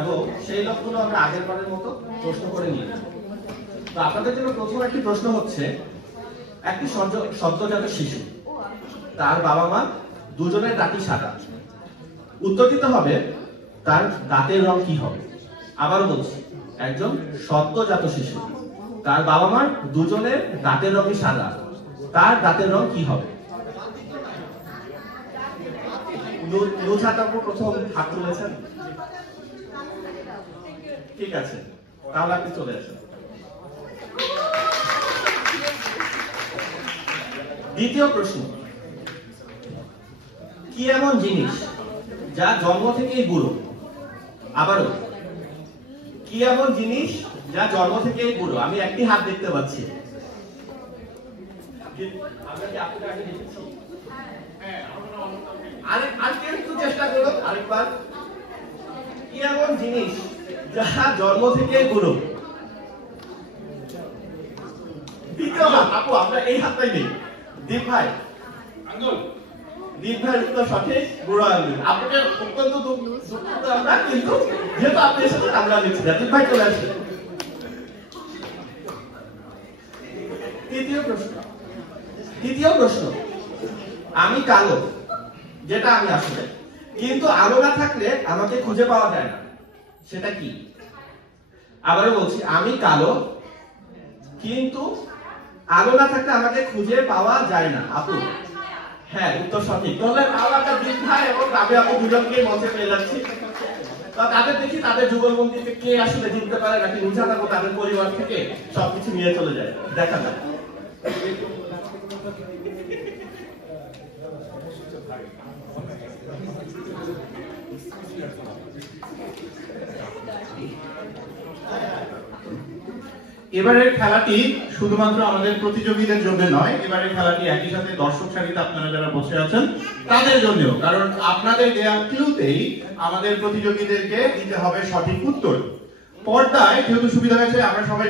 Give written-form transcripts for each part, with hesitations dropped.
এবং সেই লক্ষগুলো আমরা আগের বারের মতো প্রশ্ন করে নিয়েছি। তো আপনাদের জন্য প্রথম একটি প্রশ্ন হচ্ছে, একটি সদ্যজাত শিশু, তার বাবা মা দুজনের দাঁতই সাদা। উত্তর দিতে হবে তার দাঁতের রং কি হবে। আবারও বলছি, একজন সদ্যজাত শিশু, তার বাবা মার দুজনের দাঁতের রঙই সাদা, তার দাঁতের রং কি হবে? নুছাতাপু প্রথম হাত তুলেছেন, ঠিক আছে, তাহলে আপনি চলে আসেন। দ্বিতীয় প্রশ্ন, কি এমন জিনিস যা জন্ম থেকেই বুড়ো? আবারও, কি এমন জিনিস যা জন্ম থেকেই বুড়ো? আমি একটি হাত দেখতে পাচ্ছি। আমরা কি আপনাকে আগে দেখেছি? আরেকটু চেষ্টা করো, আরেকবার। কি এমন জিনিস যা জন্ম থেকেই বুড়ো? দ্বিতীয় হাত, আপু আমরা এই হাতটাই নেই। দীপ ভাই, আঙ্গুল। দীপ ভাই উত্তর সঠিক, বুড়ো আঙ্গুল। আপনাকে অত্যন্ত দুঃখিত আমরা, কিন্তু যেহেতু আপনি এসেছেন আমরা নিচ্ছি না। দীপ ভাই চলে আসেন। তৃতীয় প্রশ্ন, আমি কালো, যেটা আমি আসলে, কিন্তু আলো না থাকলে আমাকে খুঁজে পাওয়া যায় না, সেটা কি? আবারও বলছি, আমি কালো, কিন্তু আলো না থাকলে আমাকে খুঁজে পাওয়া যায় না। আপু, হ্যাঁ উত্তর সঠিক। তাহলে আমরা দীপ ভাই এবং রাবি আপু দুজনকে মঞ্চে পেয়ে যাচ্ছি। তাদের দেখি তাদের যুগলবন্দিতে কে আসলে জিততে পারে, নাকি নুছাতাপু তাদের পরিবার থেকে সবকিছু নিয়ে চলে যায়। দেখা যাক। এবারের খেলাটি শুধুমাত্র আমাদের প্রতিযোগীদের জন্য নয়, এবারের খেলাটি একই সাথে দর্শক সারিতে আপনারা যারা বসে আছেন তাদের জন্যও, কারণ আপনাদের দেয়া ক্লুতেই আমাদের প্রতিযোগীদেরকে দিতে হবে সঠিক উত্তর। পর্দায় যেহেতু সুবিধা হয়েছে, আমরা সবাই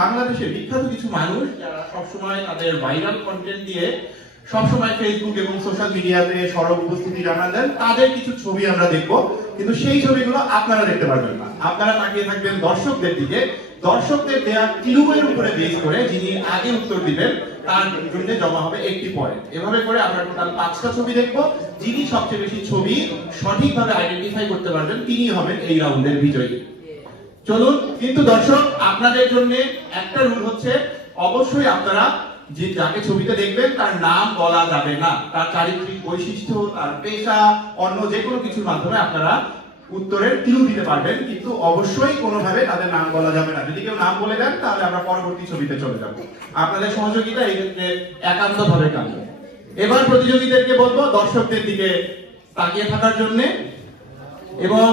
বাংলাদেশের বিখ্যাত কিছু মানুষ যারা সবসময় তাদের ভাইরাল কন্টেন্ট দিয়ে সবসময় ফেসবুক এবং সোশ্যাল মিডিয়াতে সরব উপস্থিতি জানান দেন, তাদের কিছু ছবি আমরা দেখব, কিন্তু সেই ছবিগুলো আপনারা দেখতে পারবেন না। আপনারা তাকিয়ে থাকবেন দর্শকদের দিকে। দর্শকদের দেয়া ক্লুয়ের উপরে বেস করে যিনি আগে উত্তর দিবেন তার জন্য জমা হবে একটি পয়েন্ট। এভাবে করে আমরা টোটাল 5টা ছবি দেখব। যিনি সবচেয়ে বেশি ছবি সঠিকভাবে আইডেন্টিফাই করতে পারবেন তিনি হবেন এই রাউন্ডের বিজয়ী। চলুন, কিন্তু দর্শক আপনাদের জন্য একটা রুল হচ্ছে, অবশ্যই আপনারা যে যাকে ছবিতে দেখবেন তার নাম বলা যাবে না। তার চারিত্রিক বৈশিষ্ট্য, তার পেশা, অন্য যে কোনো কিছুর মাধ্যমে আপনারা উত্তরের ক্লু দিতে পারবেন, কিন্তু অবশ্যই কোনোভাবে তাদের নাম বলা যাবে না। যদি কেউ নাম বলে দেন তাহলে আমরা পরবর্তী ছবিতে চলে যাব। আপনাদের সহযোগিতা এই ক্ষেত্রে একান্তভাবে কাম্য। এবার প্রতিযোগীদেরকে বলবো দর্শকদের দিকে তাকিয়ে থাকার জন্য, এবং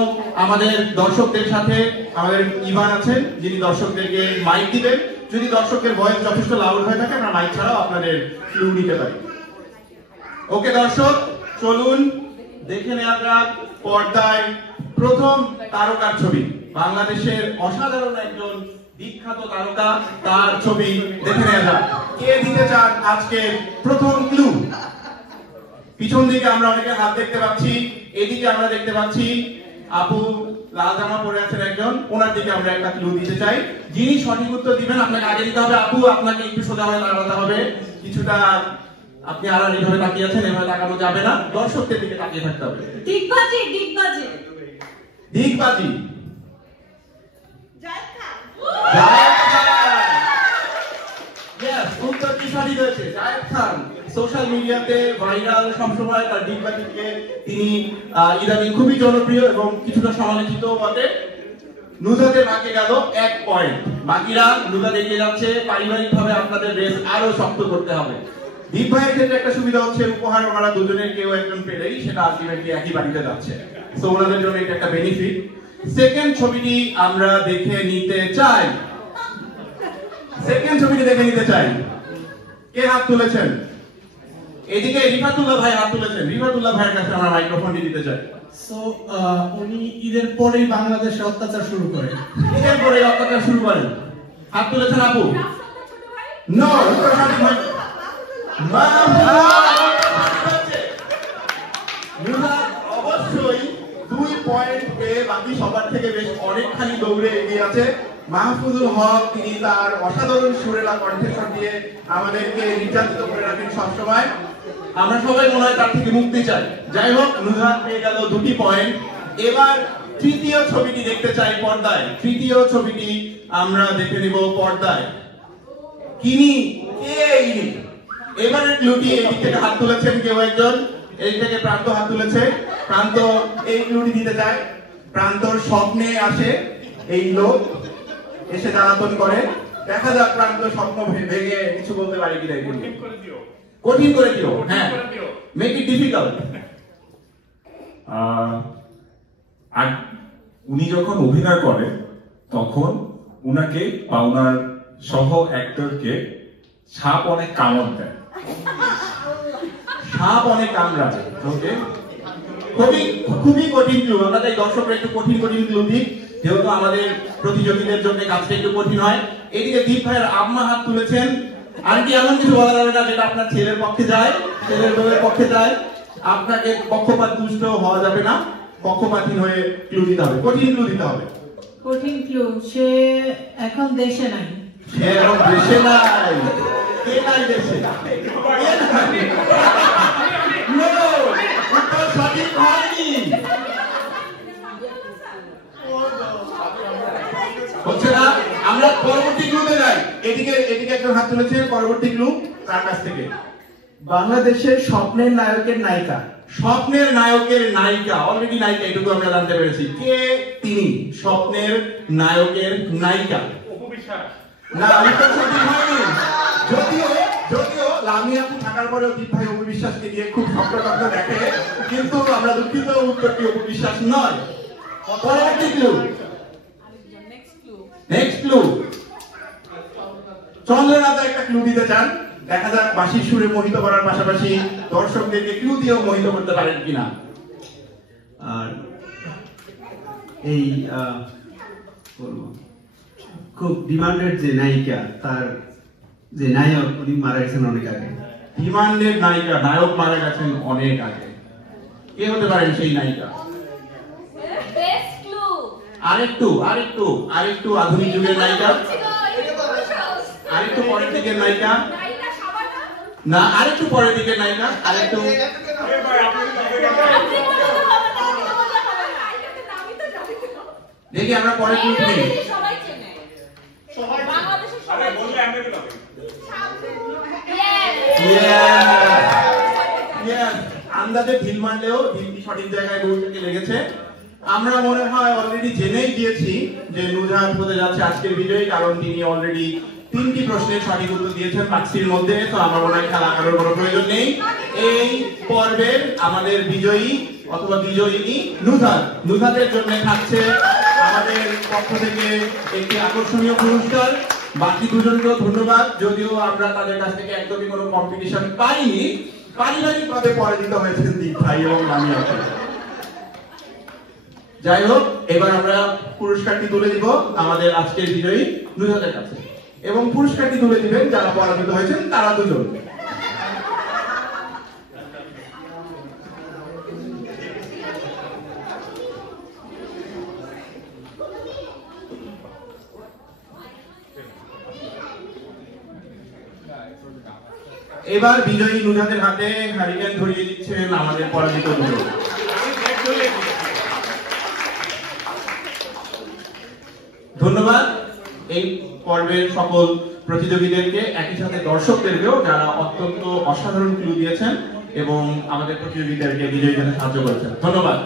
আমাদের দর্শকদের সাথে আমাদের ইভান আছেন যিনি দর্শকদেরকে মাইক দিবেন। যদি দর্শকের ভয়েস যথেষ্ট লাউড হয়ে থাকে আমরা মাইক ছাড়াও আপনাদের ক্লু নিতে পারি। ওকে দর্শক, চলুন দেখে নেওয়া যাক পর্দায় প্রথম তারকার ছবি। বাংলাদেশের অসাধারণ একজন বিখ্যাত তারকা, তার ছবি দেখে নেওয়া যাক। কে দিতে চান আজকে প্রথম ক্লু? পিছন দিকে আমরা অনেকে হাত দেখতে পাচ্ছি, এদিকে আমরা দেখতে পাচ্ছি আপু লাল জামা পরে আছেন একজন, ওনার দিকে আমরা একটা ক্লু দিতে চাই। যিনি সঠিক উত্তর দিবেন আপনাকে আগে দিতে হবে। আপু আপনাকে একটু সোজা হয়ে দাঁড়াতে হবে, কিছুটা আপনি আড়াআড়ি ভাবে তাকিয়ে আছেন, এভাবে তাকানো যাবে না, দর্শকদের দিকে তাকিয়ে থাকতে হবে। দিগবাজি জায়েদ খান। यस, উত্তরটি সঠিক হয়েছে। জায়েদ খান সোশ্যাল মিডিয়াতে ভাইরাল, সবসময় তার ডিগবাজিকে তিনি ইদানিং খুবই জনপ্রিয় এবং কিছুটা সমালোচিত বটে। নুজাদের বাকি গেল 1 পয়েন্ট। বাকিরা নুজাদ এগিয়ে যাচ্ছে। পারিবারিকভাবে আপনাদের রেস আরো শক্ত করতে হবে। দীপ ভাইয়ের ক্ষেত্রে একটা সুবিধা হচ্ছে, উপহার ওনারা দুজনের কেউ একজন পেলেই সেটা আলটিমেটলি একই বাড়িতে যাচ্ছে, সো ওনাদের জন্য এটা একটা বেনিফিট। সেকেন্ড ছবিটি আমরা দেখে নিতে চাই। কে হাত তুলেছেন? এদিকে রিফাতুল্লাহ ভাই হাত তুলেছেন। রিফাতুল্লাহ ভাইয়ের কাছে আমরা মাইক্রোফোনটি দিতে চাই। সো উনি ঈদের পরেই বাংলাদেশে অত্যাচার শুরু করেন। হাত তুলেছেন আপু? নো, অবশ্যই 2 পয়েন্ট পেয়ে বাকি সবার থেকে বেশ অনেকখানি দৌড়ে এগিয়ে আছে মাহফুজুল হক। তিনি তার অসাধারণ সুরেলা কণ্ঠস্বর দিয়ে আমাদেরকে নির্যাতিত করে রাখেন সবসময়। আমরা সবাই মনে হয় তার থেকে মুক্তি চাই। যাই হোক, নুজহাত পেয়ে গেল 2টি পয়েন্ট। এবার তৃতীয় ছবিটি দেখতে চাই পর্দায়। তৃতীয় ছবিটি আমরা দেখে নিব পর্দায়। কিনি কে ইনি? এবারে ক্লুটি এই থেকে হাত তুলেছেন কেউ একজন, এই থেকে প্রান্ত হাত তুলেছে। প্রান্ত এই ক্লুটি দিতে চায়। প্রান্তর স্বপ্নে আসে এই লোক, এসে জ্বালাতন করে। দেখা যাক প্রান্ত স্বপ্ন ভেঙে কিছু বলতে পারে কিনা। কঠিন করে দিও, হ্যাঁ, মেক ইট ডিফিকাল্ট। আর উনি যখন অভিনয় করে তখন উনাকে বা উনার সহ অ্যাক্টরকে সাপ অনেক কামড় দেয়। সাপ অনেক কামড়ায়। ওকে, খুবই কঠিন ক্লু। আমরা তাই দর্শকরা একটু কঠিন ক্লু দিই, যেহেতু আমাদের প্রতিযোগীদের জন্য কাজটা একটু কঠিন হয়। এদিকে দীপ ভাইয়ের আম্মা হাত তুলেছেন। আর কি এমন কিছু বলা যাবে না যেটা আপনার ছেলের পক্ষে যায়, ছেলের বউয়ের পক্ষে যায়? আপনাকে পক্ষপাত দুষ্ট হওয়া যাবে না, পক্ষপাতহীন হয়ে ক্লু দিতে হবে, কঠিন ক্লু দিতে হবে। কঠিন ক্লু, সে এখন দেশে নাই। সে এখন দেশে নাই। কে নাই দেশে? No, উত্তর সঠিক হয়নি। হচ্ছে না। আমরা পরবর্তী ক্লুতে যাই। এদিকে একজন হাত তুলেছে। পরবর্তী ক্লু তার কাছ থেকে। বাংলাদেশের স্বপ্নের নায়কের নায়িকা। স্বপ্নের নায়কের নায়িকা, অলরেডি নায়িকা, এটুকু আমরা জানতে পেরেছি। কে তিনি? স্বপ্নের নায়কের নায়িকা। না, উত্তর সঠিক হয়নি। যদিও লামিয়া আপু থাকার পরেও দীপ ভাই অপু বিশ্বাসকে দিয়ে খুব স্বপ্ন দেখে, কিন্তু আমরা দুঃখিত, উত্তরটি অপু বিশ্বাস নয়। পরবর্তী ক্লু। Next clue. চন্দ্রনাথ একটা ক্লু দিতে চান। দেখা যাক বাঁশির সুরে মোহিত করার পাশাপাশি দর্শকদেরকে ক্লু দিয়েও মোহিত করতে পারেন কিনা। আর এই খুব ডিমান্ডেড যে নায়িকা, তার যে নায়ক, উনি মারা গেছেন অনেক আগে। ডিমান্ডেড নায়িকা, নায়ক মারা গেছেন অনেক আগে। কে হতে পারেন সেই নায়িকা? আরেকটু আধুনিক যুগের নায়িকা, আরেকটু পরের দিকের নায়িকা। না, আরেকটু পরের দিকের নায়িকা, আরেকটু। দেখি আমরা পরের ক্লু নেই। আন্দাজে ঢিল মারলেও ঢিলটি সঠিক জায়গায় গরুটাকে লেগেছে। আমরা মনে হয় অলরেডি জেনেই গিয়েছি যে নুজহাত হতে যাচ্ছে আজকের বিজয়ী, কারণ তিনি অলরেডি 3টি প্রশ্নের সঠিক উত্তর দিয়েছেন 5টির মধ্যে। তো আমার মনে হয় খেলা করার কোনো প্রয়োজন নেই। এই পর্বের আমাদের বিজয়ী অথবা বিজয়িনী নুজহাত। নুজহাতের জন্য থাকছে আমাদের পক্ষ থেকে একটি আকর্ষণীয় পুরস্কার। বাকি দুজনকেও ধন্যবাদ, যদিও আমরা তাদের কাছ থেকে একদমই কোনো কম্পিটিশন পাইনি। পারিবারিকভাবে পরাজিত হয়েছেন দীপ ভাই এবং লামিয়া আপু। যাই হোক, এবার আমরা পুরস্কারটি তুলে দিব আমাদের আজকের বিজয়ী নুজহাতের কাছে, এবং পুরস্কারটি তুলে দিবেন যারা পরাজিত হয়েছেন তারা দুজন। এবার বিজয়ী নুজহাতের হাতে হারিকেন ধরিয়ে দিচ্ছেন আমাদের পরাজিত দুজন। ধন্যবাদ এই পর্বের সকল প্রতিযোগীদেরকে, একই সাথে দর্শকদেরকেও যারা অত্যন্ত অসাধারণ ক্লু দিয়েছেন এবং আমাদের প্রতিযোগীদেরকে বিজয়ী হতে সাহায্য করেছেন। ধন্যবাদ।